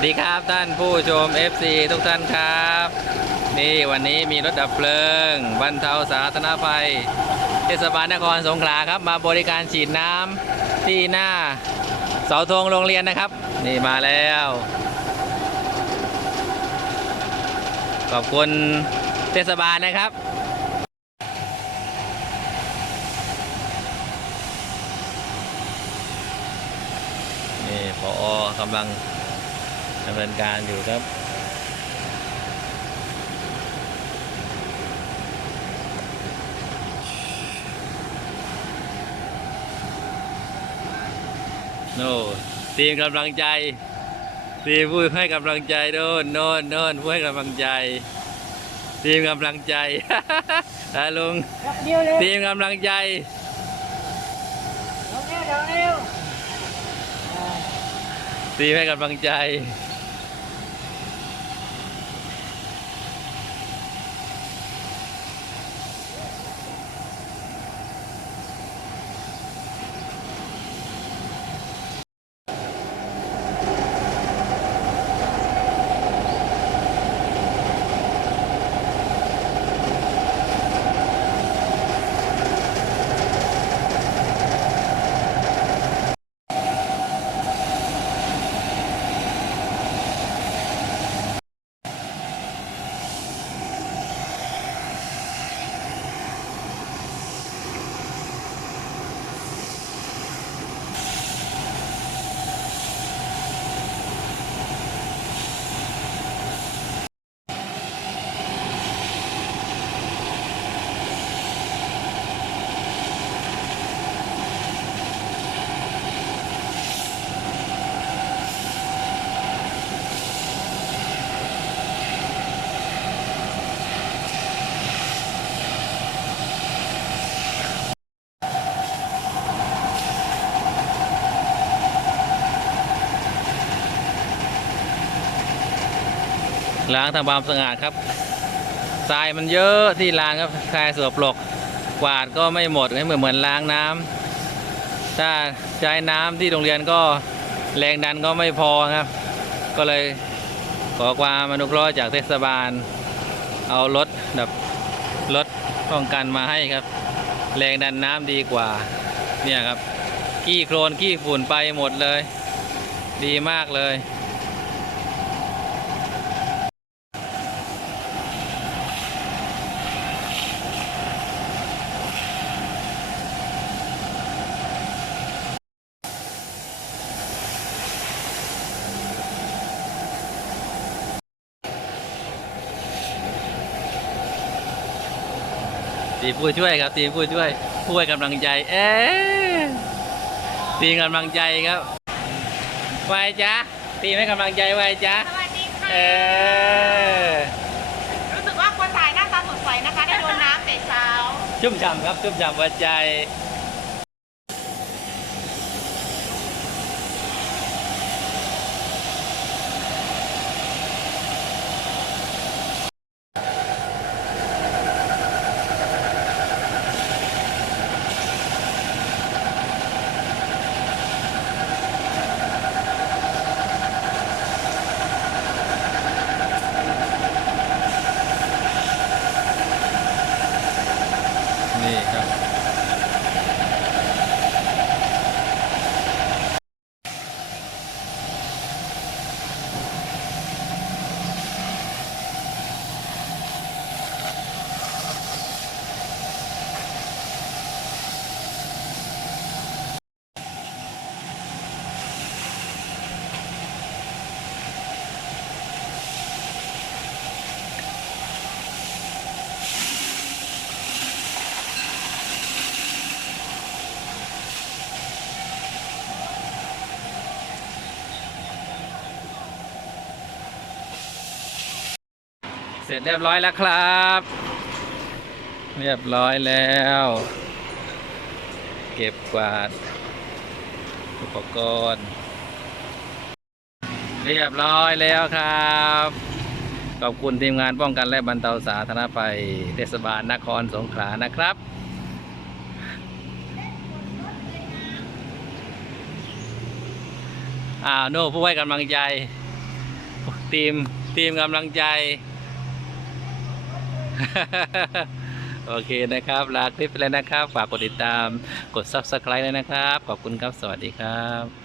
วัสดีครับท่านผู้ชม FC ทุกท่านครับ นี่วันนี้มีรถดับเพลิงบรรเทาสาธารณภัย เทศบาลนครสงขลาครับ มาบริการฉีดน้ำที่หน้าเสาธงโรงเรียนนะครับ นี่มาแล้ว ขอบคุณเทศบาลนะครับนี่พออกำลัง ดำเนินการอยู่ครับโน่ทีมกำลังใจทีมผู้ให้กำลังใจโน่นโน่นโน่นผู้ให้กำลังใจ ทีมกำลังใจนะลุงเดียวเลยทีมกำลังใจเร็วเร็วเร็วทีมให้กำลังใจ ล้างทำความสะอาดครับทรายมันเยอะที่ล้างครับทรายเสวปรกกวาดก็ไม่หมดไม่เหมือนเหมือนล้างน้ำถ้าใช้น้ำที่โรงเรียนก็แรงดันก็ไม่พอครับ ก็เลยขอความอนุเคราะห์จากเทศบาล เอารถแบบรถป้องกันมาให้ครับ แรงดันน้ำดีกว่าเนี่ยครับขี้โคลนขี้ฝุ่นไปหมดเลย ดีมากเลย ทีมผู้ช่วยครับทีมผู้ช่วยผู้ให้กำลังใจ เอ๊ะทีมกำลังใจครับไวจ้ะทีมให้กำลังใจไวจ้ะสวัสดีค่ะเออรู้สึกว่าคนถ่ายหน้าตาสดใสนะคะได้โดนน้ำแต่เช้าชุ่มฉ่ำครับชุ่มฉ่ำหัวใจ นี่ครับ เสร็จเรียบร้อยแล้วครับ เรียบร้อยแล้ว เก็บกวาด อุปกรณ์ เรียบร้อยแล้วครับ ขอบคุณทีมงานป้องกันและบรรเทาสาธารณภัยเทศบาลนครสงขลานะครับอ้าวโน่ผู้ให้กำลังใจ ทีม ทีมกำลังใจ โอเคนะครับลาคลิปไปแล้วนะครับ ฝากกดติดตามกด subscribe เลยนะครับ ขอบคุณครับ สวัสดีครับ